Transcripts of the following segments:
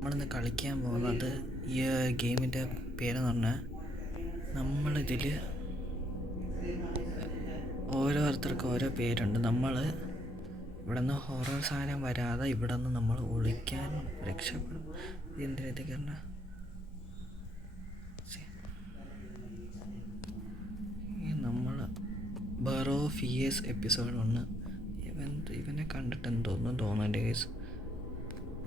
നമ്മളിന്ന് കളിക്കാൻ പോകുന്നത് ഈ ഗെയിമിൻ്റെ പേരെന്ന് പറഞ്ഞാൽ നമ്മളിതിൽ ഓരോരുത്തർക്കും ഓരോ പേരുണ്ട്. നമ്മൾ ഇവിടെ നിന്ന് ഹൊറർ സാധനം വരാതെ ഇവിടെ നിന്ന് നമ്മൾ ഒളിക്കാൻ രക്ഷപ്പെടും. എന്തിനകത്തേക്ക് പറഞ്ഞാൽ നമ്മൾ ബറോ ഫിയേഴ്സ് എപ്പിസോഡ് 1 ഇവനെ കണ്ടിട്ടെന്ന് തോന്നുന്നുണ്ട് കേസ്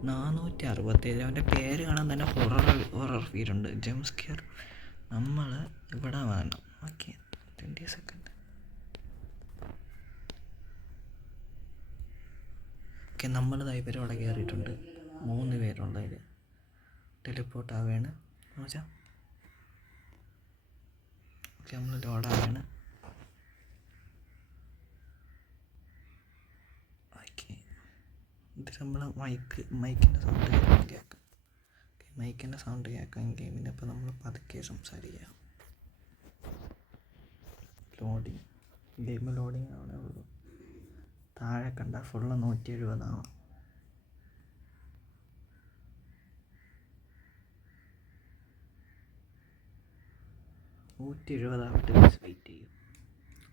467. അവൻ്റെ പേര് കാണാൻ തന്നെ ഹൊറർ ഫീലുണ്ട്, ജംസ്കെയർ. നമ്മൾ ഇവിടെ വേണം. Okay, 20 second. ഓക്കെ, നമ്മളിതായി ഇവരെ അവിടെ കയറിയിട്ടുണ്ട്. 3 പേരുള്ളതിൽ ടെലിപ്പോർട്ട് ആവുകയാണ്. നോച്ചാ ഓക്കെ, നമ്മൾ ലോഡാവുകയാണ്. ഓക്കെ, ഇത് നമ്മൾ മൈക്കിൻ്റെ സൗണ്ട് കേൾക്കാം. മൈക്കിൻ്റെ സൗണ്ട് കേൾക്കാം ഗെയിമിന്. അപ്പോൾ നമ്മൾ പതുക്കെ സംസാരിക്കുക. ഗെയിം ലോഡിങ് ആവണേ ഉള്ളൂ. താഴെ കണ്ട ഫുള്ള് 170 ആവും. ആവട്ടെ, വെയിറ്റ് ചെയ്യും.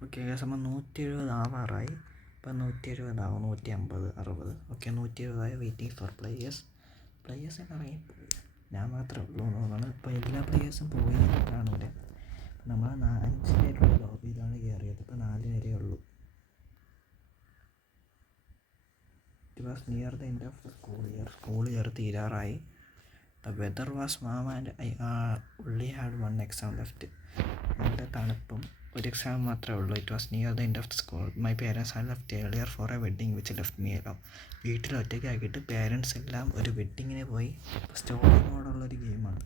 ഓക്കെ, ഏകദേശം 170 ആവാറായി. ഇപ്പം 170 ആവും, 150, 60. ഓക്കെ, 170 വെയിറ്റിംഗ് ഫോർ പ്ലേയേഴ്സൊക്കെ ഇറങ്ങിപ്പോയി. ഞാൻ മാത്രമേ ഉള്ളൂ എന്ന് തോന്നുന്നു. ഇപ്പോൾ എല്ലാ പ്ലേയേഴ്സും പോയി കാണൂല. നമ്മൾ 5 പേരുള്ള ലോബിയിലാണ് കയറിയത്. ഇപ്പോൾ 4 പേരേ ഉള്ളൂ. It was near the end of the school year തീരാറായി. The weather was warm and I only had one exam left. നല്ല തണുപ്പും ഒരു എക്സാം മാത്രമേ ഉള്ളൂ. It was near the end of the school. My parents had left earlier for a wedding which left me alone. വീട്ടിൽ ഒറ്റയ്ക്കാക്കിയിട്ട് parents എല്ലാം ഒരു വെഡ്ഡിങ്ങിന് പോയി. സ്റ്റോറി മോഡുള്ളൊരു ഗെയിമാണ്.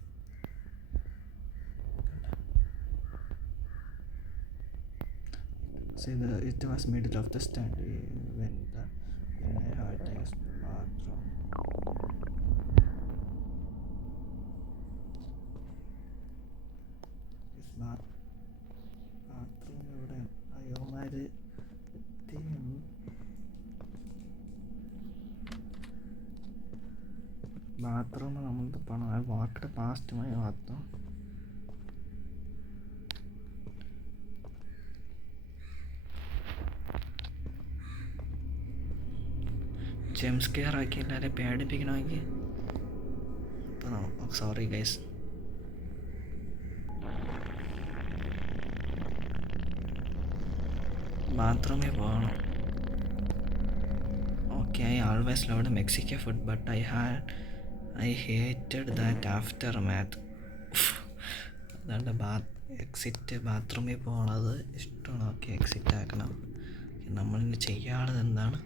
It was middle of the study when I heard the bathroom. Bathroom എവിടെ? അയ്യോമാര് bathroom നമ്മൾ പണം വാക്കിടെ പാസ്റ്റുമായി bathroom. ജംസ്കെയർ ആക്കി എല്ലാവരെയും പേടിപ്പിക്കണമെങ്കിൽ ഇപ്പോൾ സോറി ഗൈസ്. ബാത്റൂമിൽ പോകണം. Okay, I always loved Mexican food but I hated that after math. അതുകൊണ്ട് ബാത്റൂമിൽ പോകണത് ഇഷ്ടമാണ്. ഓക്കെ, എക്സിറ്റ് ആക്കണം. നമ്മളിനി ചെയ്യാനുള്ളത് എന്താണ്?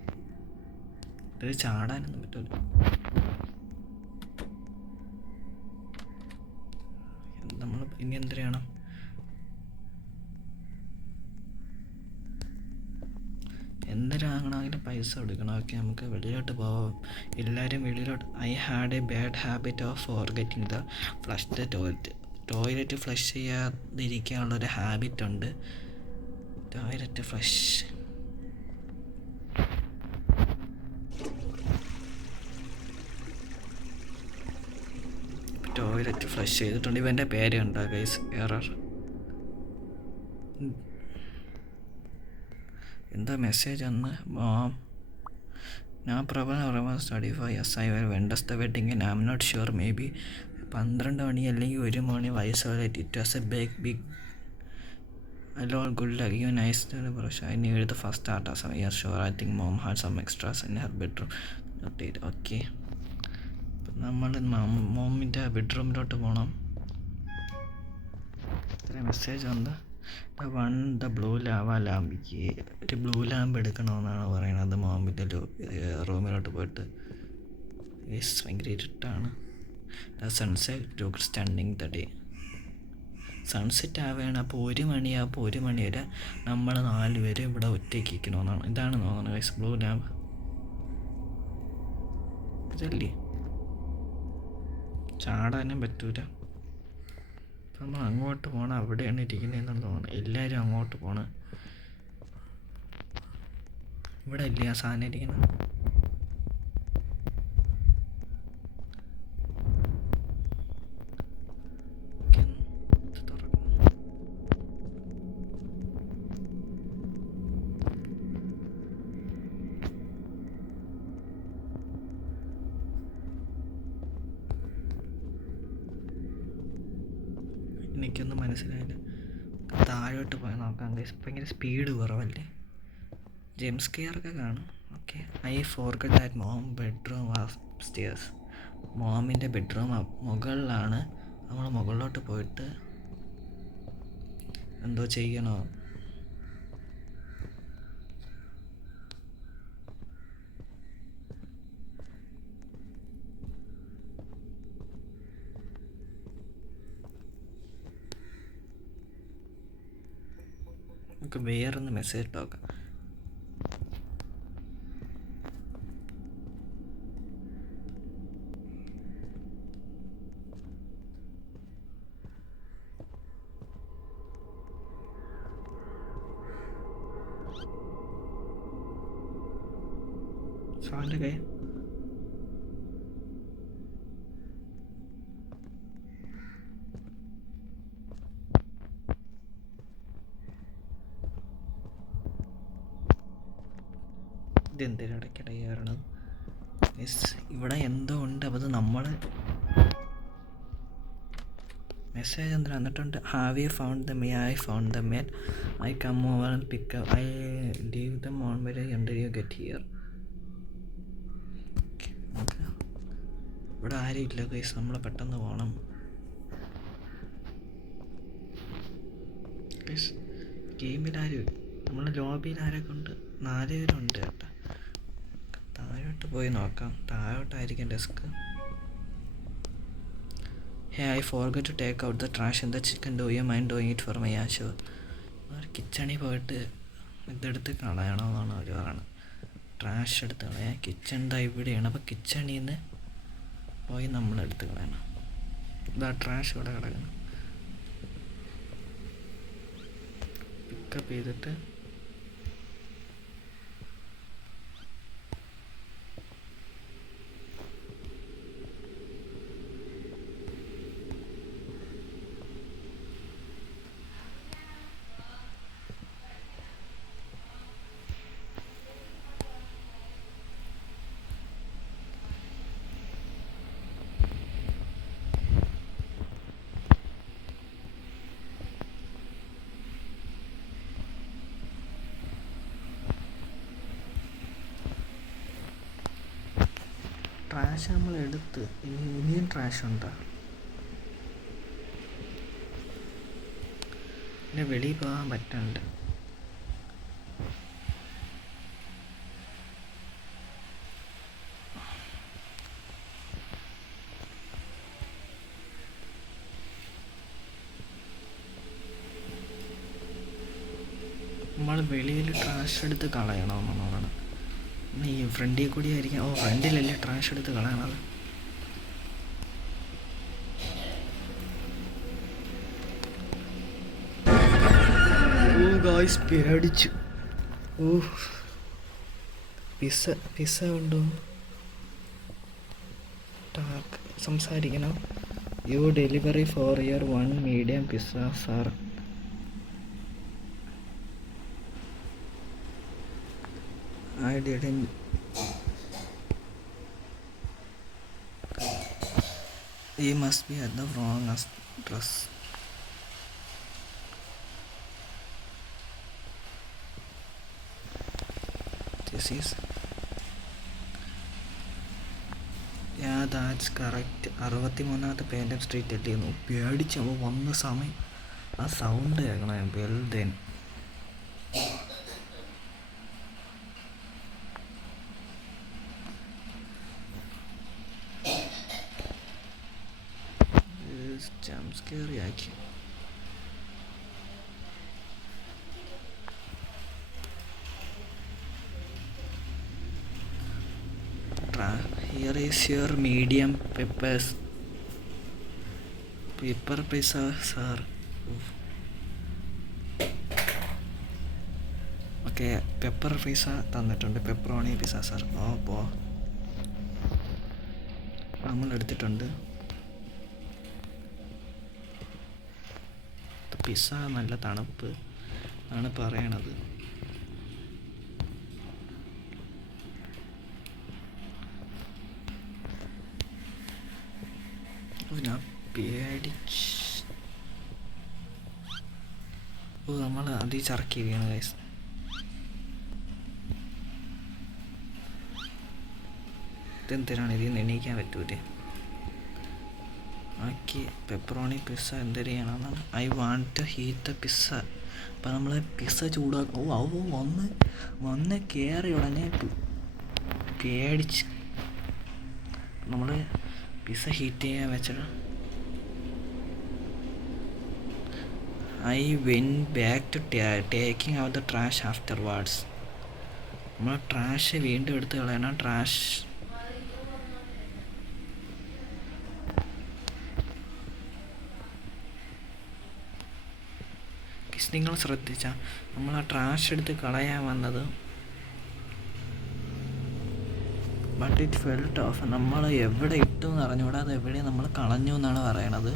ഇതിൽ ചാടാനൊന്നും പറ്റില്ല. നമ്മൾ ഇനി എന്ത് ചെയ്യണം? എന്തിനാകണമെങ്കിലും പൈസ കൊടുക്കണം. ഓക്കെ, നമുക്ക് വെളിയിലോട്ട് പോവാം. എല്ലാവരും വെളിയിലോട്ട്. I had a bad habit of forgetting the flush the toilet flush ചെയ്യാതിരിക്കാനുള്ളൊരു ഹാബിറ്റ് ഉണ്ട്. ടോയ്ലറ്റ് ഫ്ലഷ് ചെയ്തിട്ടുണ്ട്. ഇവൻ്റെ പേര് കണ്ടോ ഗൈസ്? എറർ. എന്താ മെസ്സേജ് അന്ന്? ഞാൻ പ്രവർ study for I went the wedding and I am not sure, may be 12 മണി അല്ലെങ്കിൽ 1 മണി വയസ്സോലായിട്ട്. It was a big hello, good luck, you nice brush. I needed the first start as a year sure. I think mom had some extras in her bedroom. Okay, നമ്മൾ മോമിൻ്റെ ബെഡ്റൂമിലോട്ട് പോകണം. ഇത്ര message ഉണ്ട്. The blue lamp. ഒരു blue lamp എടുക്കണമെന്നാണ് പറയുന്നത്. മോമിൻ്റെ റൂമിലോട്ട് പോയിട്ട് ഭയങ്കര ഇരുട്ടാണ്. The sunset look stunning the day. Sunset ആവുകയാണ്. അപ്പോൾ 1 മണിയാകുമ്പോൾ 1 മണി വരെ നമ്മൾ 4 പേര് ഇവിടെ ഒറ്റയ്ക്ക് ഇരിക്കണമെന്നാണ്. ഇതാണ് തോന്നുന്നത് ഗൈസ് ബ്ലൂ ലാമ്പ്. ഇതല്ലേ? ചാടാനും പറ്റൂല. അപ്പം നമ്മൾ അങ്ങോട്ട് പോകണം. അവിടെയാണ് ഇരിക്കുന്നതെന്ന് തോന്നുന്നു. എല്ലാവരും അങ്ങോട്ട് പോകണം. ഇവിടെ ഇല്ല ആ സാധനം ഇരിക്കണം. എനിക്കൊന്നും മനസ്സിലായില്ല. താഴോട്ട് പോയി നോക്കാം ഗൈസ്. ഭയങ്കര സ്പീഡ് കുറവല്ലേ? ജെയിംസ് കെയറൊക്കെ കാണും. Okay. I forgot that mom bedroom stairs. മോമിൻ്റെ ബെഡ്റൂം മുകളിലാണ്. നമ്മൾ മുകളിലോട്ട് പോയിട്ട് എന്തോ ചെയ്യണോ? നമുക്ക് വേറൊന്ന് മെസ്സേജ് നോക്കാം. സാറിൻ്റെ കൈ ഇതെന്തിനും ഇടയ്ക്കിടെ കയറണം. ഇവിടെ എന്തോ ഉണ്ട്. അപ്പോൾ അത് നമ്മൾ മെസ്സേജ് എന്തിനാ വന്നിട്ടുണ്ട്. Have you found the me? I found the men. I come over and pick I leave them on very under you get here. ഇവിടെ ആരും ഇല്ല ഗൈസ്. നമ്മൾ പെട്ടെന്ന് പോകണം. ഗെയിമിലാരും നമ്മൾ ലോബിയിൽ ആരൊക്കെ ഉണ്ട്? 4 പേരുണ്ട് കേട്ടോ. താഴോട്ട് പോയി നോക്കാം. താഴോട്ടായിരിക്കും desk. Hey, I forget to take out the trash in the chicken. Do you mind doing it for my ആഷോ? കിച്ചണിൽ പോയിട്ട് ഇതെടുത്ത് കളയണമെന്നാണ് അവർ പറയുന്നത്. ട്രാഷ് എടുത്ത് കളയാൻ. കിച്ചൺ ദാ ഇവിടെയാണ്. അപ്പോൾ കിച്ചണിൽ നിന്ന് പോയി നമ്മളെടുത്ത് കളയണം. ഇതാ ട്രാഷ് ഇവിടെ കിടക്കണം. പിക്കപ്പ് ചെയ്തിട്ട് ട്രാഷ് നമ്മൾ എടുത്ത്. ഇനിയും ട്രാഷ് ഉണ്ടോ? പിന്നെ വെളിയിൽ പോകാൻ പറ്റണ്ട്. നമ്മൾ വെളിയിൽ ട്രാഷ് എടുത്ത് കളയണമെന്നാണ്. ഈ ഫ്രണ്ടിൽ കൂടി ആയിരിക്കും. ഓ, ഫ്രണ്ടിലല്ലേ ട്രാഷ് എടുത്ത് കളയണത്. ഓ ഗായ്സ്, പേടിച്ചു. ഓ, പിസ്സ ഉണ്ടോ? സംസാരിക്കണം. You delivery for your 1 medium pizza sir. I didn't. You must be at the wrong address. This is. Yeah, that's correct. 63ാമത്തെ പേൻറ്റം സ്ട്രീറ്റ് അല്ലേ? പേടിച്ച് അപ്പോൾ വന്ന സമയം ആ സൗണ്ട് കേൾക്കണം. വെൽദേൻ ജംസ്കേറിയാക്കി. Here is your medium peppers. Pepper pizza, sir. Okay, pepper pizza തന്നിട്ടുണ്ട്. Pepperoni pizza sir. അപ്പോൾ നമ്മൾ എടുത്തിട്ടുണ്ട്. പിസ്സ നല്ല തണുപ്പ് ആണ് പറയണത്. ഞാൻ പേടിച്ച് ഓ നമ്മൾ അതിൽ ചറക്കി വീണു ഗൈസ്. ഇതെന്തിനാണ് ഇതിൽ നിന്ന് എണീക്കാൻ പറ്റൂലേ? ഓക്കെ, പെപ്പറോണി പിസ്സ എന്തൊരു ചെയ്യണമെന്നാണ്. I want to heat the pizza. അപ്പം നമ്മൾ പിസ്സ ചൂടാക്കും. ഓ അവ വന്ന് കയറി ഉടനെ പേടിച്ച് നമ്മൾ പിസ്സ ഹീറ്റ് ചെയ്യാൻ വെച്ചിട്ട് I went back to taking out the trash afterwards. നമ്മൾ ട്രാഷ് വീണ്ടും എടുത്ത് കളയണം. ട്രാഷ് നിങ്ങൾ ശ്രദ്ധിച്ചാൽ നമ്മൾ ആ ട്രാഷ് എടുത്ത് കളയാൻ വന്നത്, ബട്ട് ഇറ്റ് ഫെൽറ്റ് ഓഫ്. നമ്മൾ എവിടെ ഇട്ടു എന്ന് അറിഞ്ഞുകൂടാ, അത് എവിടെ നമ്മൾ കളഞ്ഞു എന്നാണ് പറയണത്.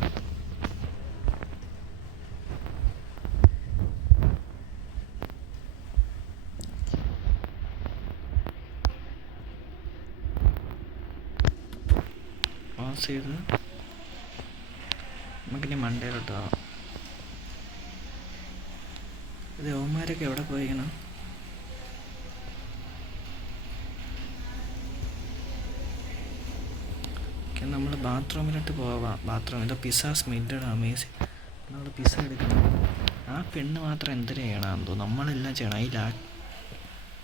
പാസ് ചെയ്ത് നമുക്കിനി മണ്ടയിലോട്ട് ആവാം. ഇത് യവന്മാരൊക്കെ എവിടെ പോയിരിക്കണം? ഓക്കെ, നമ്മൾ ബാത്റൂമിലോട്ട് പോവാം. ബാത്റൂമിൽ പിസ്സ സ്മെല്ലഡ് അമേസിങ്. നമ്മൾ പിസ്സ എടുക്കണം. ആ പെണ്ണ് മാത്രം എന്തിനു ചെയ്യണമെന്ന് തോന്നുന്നു, നമ്മളെല്ലാം ചെയ്യണം.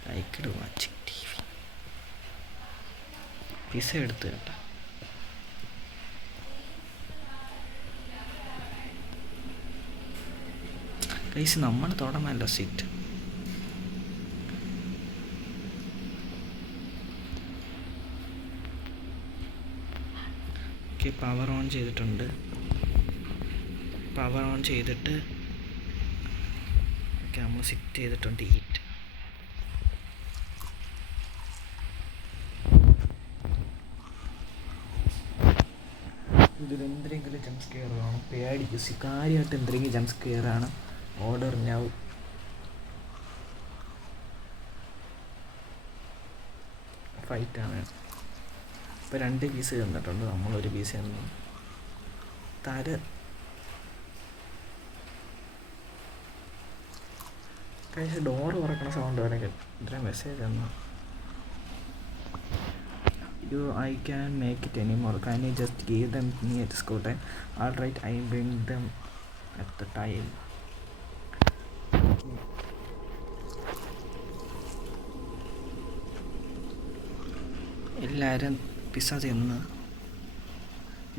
ലൈക്കഡ് വാച്ചിങ് TV. പിസ്സ എടുത്ത് കേട്ടോ. ഗൈസ് നമ്മൾ തുടങ്ങാമല്ലോ സീറ്റ്. ഓക്കെ, പവർ ഓൺ ചെയ്തിട്ടുണ്ട്. പവർ ഓൺ ചെയ്തിട്ട് ഓക്കെ നമ്മൾ സെറ്റ് ചെയ്തിട്ടുണ്ട് ഹീറ്റ്. ഇതിലെന്തെങ്കിലും ജംപ് സ്കെയർ കാണും, പേടിക്കും. കാര്യമായിട്ട് എന്തെങ്കിലും ജംപ് സ്കെയറാണ്. Order now. ഫൈറ്റാണ്. ഇപ്പോൾ 2 പീസ് തന്നിട്ടുണ്ട്, നമ്മളൊരു പീസ് തന്നു. കഴിച്ച് ഡോറ് തുറക്കണ സൗണ്ട് വരെ ഇത്രയും മെസ്സേജ് തന്നു. I can't make it anymore. Can you just give them me at school time? All right, I bring them at the time. എല്ലാവരും പിസ്സ തിന്ന്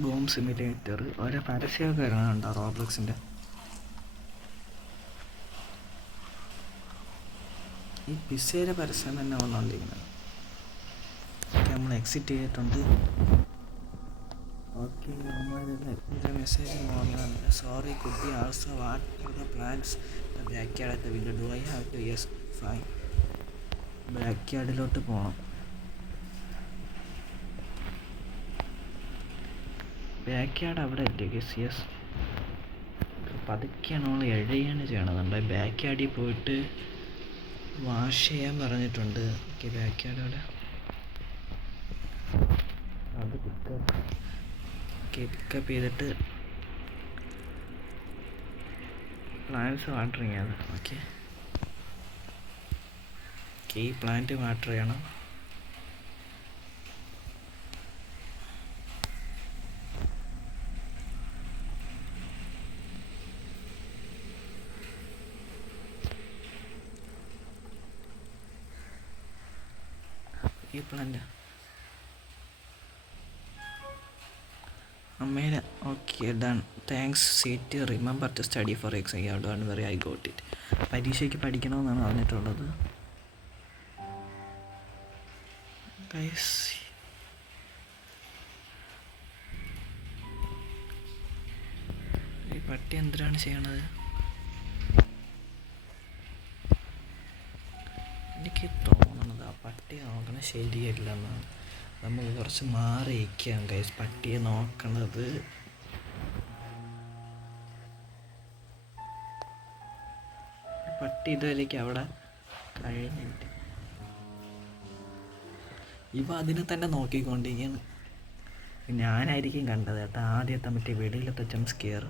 ബോം സിമുലേറ്റർ ഓരോ പരസ്യമൊക്കെ ഇറങ്ങുന്നുണ്ടോ റോബ്ലോക്സിൻ്റെ. ഈ പിസ്സയുടെ പരസ്യം തന്നെ വന്നുകൊണ്ടിരിക്കുന്നത്. നമ്മൾ എക്സിറ്റ് ചെയ്തിട്ടുണ്ട്. ഓക്കെ, ഇതിൻ്റെ മെസ്സേജ് നോക്കുന്നുണ്ട്. Sorry could be also what you the plans the back yard at the window. Do I have to? Yes, fine. Back യാർഡിലോട്ട് പോകണം. ബാക്ക് യാർഡ് അവിടെ അല്ലേ ഗസ്? യെസ്. പതുക്കെയാണ് നമ്മൾ എഴുതിയാണ് ചെയ്യണതുണ്ട്. ബാക്ക് യാർഡിൽ പോയിട്ട് വാഷ് ചെയ്യാൻ പറഞ്ഞിട്ടുണ്ട്. ഓക്കെ, ബാക്ക് യാർഡ് അവിടെ. അത് പിക്കപ്പ് ചെയ്തിട്ട് പ്ലാന്റ്സ് വാട്ടർ ചെയ്യാണ്. ഓക്കെ, ഈ പ്ലാന്റ് വാട്ടർ ചെയ്യണം. ഈ പ്ലാന്റ് അമ്മേനെ. Okay, done. Thanks seat. Remember to study for exam. You don't worry, I got it. പരീക്ഷയ്ക്ക് പഠിക്കണമെന്നാണ് പറഞ്ഞിട്ടുള്ളത്. ഗൈസ്, ഈ പട്ടി എന്തിനാണ് ചെയ്യണത്? എനിക്ക് തോന്നണത് ആ പട്ടി നോക്കണത് ശരിയല്ലെന്നാണ്. നമുക്ക് കുറച്ച് മാറി ഇരിക്കാം ഗൈസ്. പട്ടിയെ നോക്കണത് പട്ടി ഇതുവരേക്ക് അവിടെ കഴിഞ്ഞിട്ട് ഇവ അതിനെ തന്നെ നോക്കിക്കൊണ്ടിരിക്കുകയാണ്. ഞാനായിരിക്കും കണ്ടത് കേട്ടോ ആദ്യത്തെ മറ്റേ വെളിയിലത്തെ ജംപ് സ്കെയർ.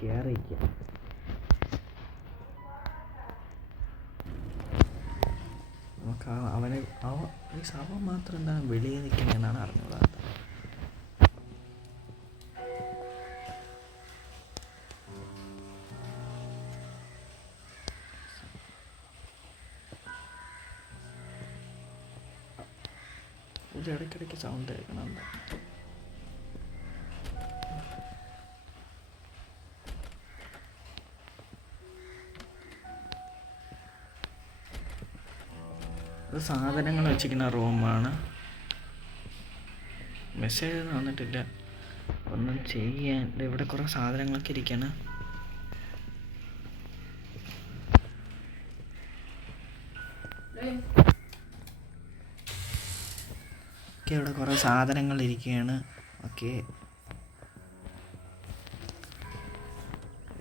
കയറിയിരിക്കുക. നമുക്ക് അവൻ മാത്രം എന്താണ് വെളിയിൽ നിൽക്കുന്നതെന്നാണ് അറിഞ്ഞുകൂടാത്ത. ഒരു ഇടയ്ക്കിടയ്ക്ക് സൗണ്ട് കേൾക്കണം. ഇത് സാധനങ്ങൾ വെച്ചിരിക്കുന്ന റൂമാണ്. മെസ്സേജ് ഒന്നും വന്നിട്ടില്ല. ഒന്നും ചെയ്യാൻ ഇവിടെ കുറേ സാധനങ്ങളൊക്കെ ഇരിക്കുകയാണ്. ഇവിടെ കുറേ സാധനങ്ങൾ ഇരിക്കുകയാണ്. ഓക്കെ,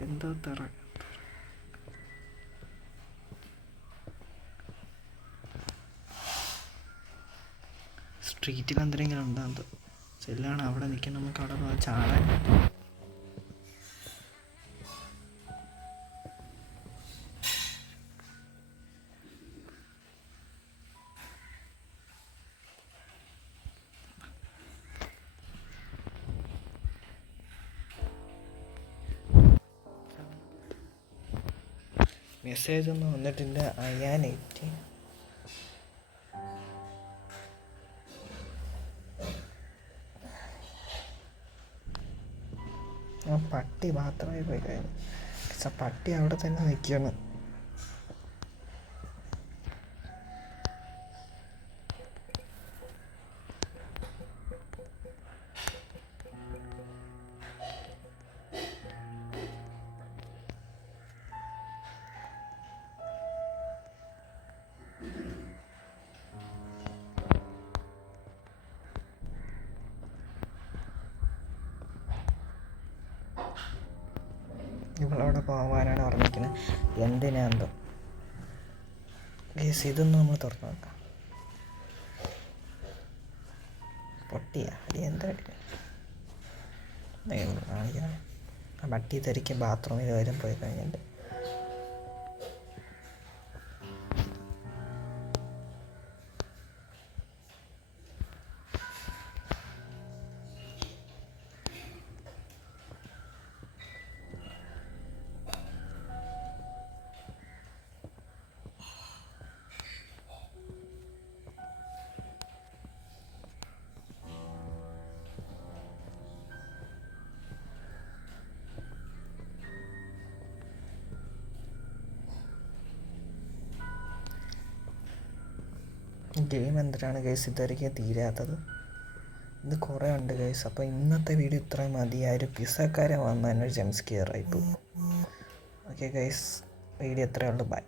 എന്തോ സ്ട്രീറ്റിൽ എന്തെങ്കിലും ഉണ്ടോ എന്തോ. ചെല്ലാണ് അവിടെ നിൽക്കാൻ. നമുക്ക് അവിടെ പോകാൻ ചാടാൻ. മെസ്സേജ് ഒന്നും വന്നിട്ടില്ല. അയ്യാനേറ്റ് പട്ടി മാത്രമായി പോയി കഴിഞ്ഞു. പട്ടി അവിടെ തന്നെ നിൽക്കുകയാണ്. ഇവളവിടെ പോകാനാണ് പറഞ്ഞിരിക്കുന്നത്. എന്തിനാന്തോ ഗേസ്. ഇതൊന്നും നമ്മൾ തുറന്നു നോക്കാം. പൊട്ടിയാ അടി എന്താ കാണിക്കണം. ആ പട്ടി തിരിക്കും ബാത്റൂമിൽ വരും പോയി കഴിഞ്ഞിട്ട്. ഗെയിം എന്തിനാണ് ഗൈസ് ഇതുവരെയ്ക്ക് തീരാത്തത്? ഇത് കുറേ ഉണ്ട് ഗൈസ്. അപ്പോൾ ഇന്നത്തെ വീഡിയോ ഇത്രയും മതി. ആ ഒരു പിസക്കാരെ വന്ന് തന്നെ ഒരു ജംപ് സ്കെയർ ആയിപ്പോയി. ഓക്കെ ഗൈസ്, വീഡിയോ ഇത്രയേ ഉള്ളൂ. ബൈ.